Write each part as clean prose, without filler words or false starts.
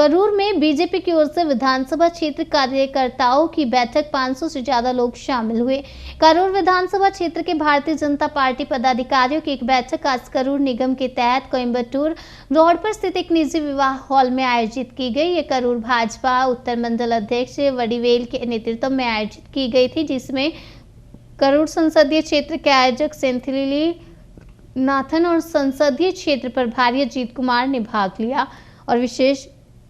करूर में बीजेपी की ओर से विधानसभा क्षेत्र कार्यकर्ताओं की बैठक 500 से ज्यादा लोग शामिल हुए। करूर विधानसभा क्षेत्र के भारतीय जनता पार्टी पदाधिकारियों की एक बैठक आज करूर निगम के तहत कोयम्बटूर रोड पर स्थित एक निजी विवाह हॉल में आयोजित की गई। ये करूर भाजपा उत्तर मंडल अध्यक्ष वड़ीवेल के नेतृत्व में आयोजित की गई थी, जिसमें करूर संसदीय क्षेत्र के आयोजक सेंथिली नाथन और संसदीय क्षेत्र प्रभारी अजीत कुमार ने भाग लिया और विशेष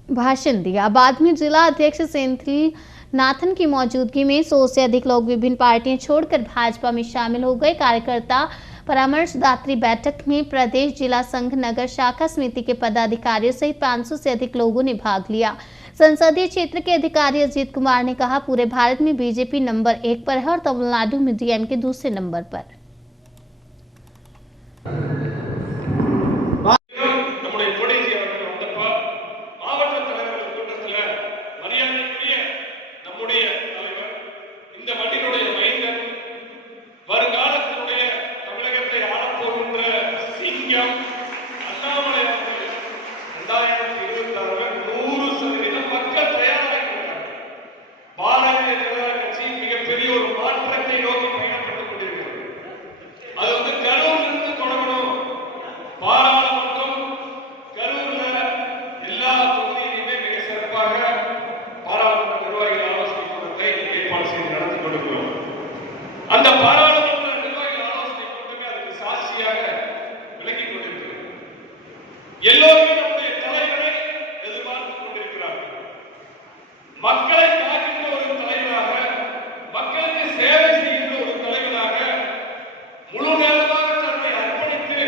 भाषण दिया। बाद में जिला अध्यक्ष सेंथिली नाथन की मौजूदगी में 100 से अधिक लोग विभिन्न पार्टियां छोड़कर भाजपा में शामिल हो गए। कार्यकर्ता परामर्शदात्री बैठक में प्रदेश जिला संघ नगर शाखा समिति के पदाधिकारियों सहित 500 से अधिक लोगों ने भाग लिया। संसदीय क्षेत्र के अधिकारी अजीत कुमार ने कहा, पूरे भारत में बीजेपी नंबर 1 पर है और तमिलनाडु में डीएमके दूसरे नंबर पर। அந்த பாராளுமன்ற நிர்வாகிகள் ஆலோசனை கூட்டமே அதுக்கு சாட்சியாக விளங்கிக் கொண்டிருக்கிறது. எல்லோருமே நம்முடைய தலைவரை எதிர்பார்த்துக் கொண்டிருக்கிறார்கள். மக்களை காக்கின்ற ஒரு தலைவராக, மக்களுக்கு சேவை செய்கின்ற ஒரு தலைவராக முழு நேரமாக தன்னை அர்ப்பணித்து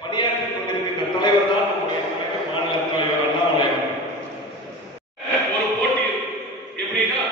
பணியாற்றிக் கொண்டிருக்கின்ற தலைவர் தான் நம்முடைய தலைவர், மாநில தலைவர் அண்ணாமலை. ஒரு போட்டி எப்படின்னா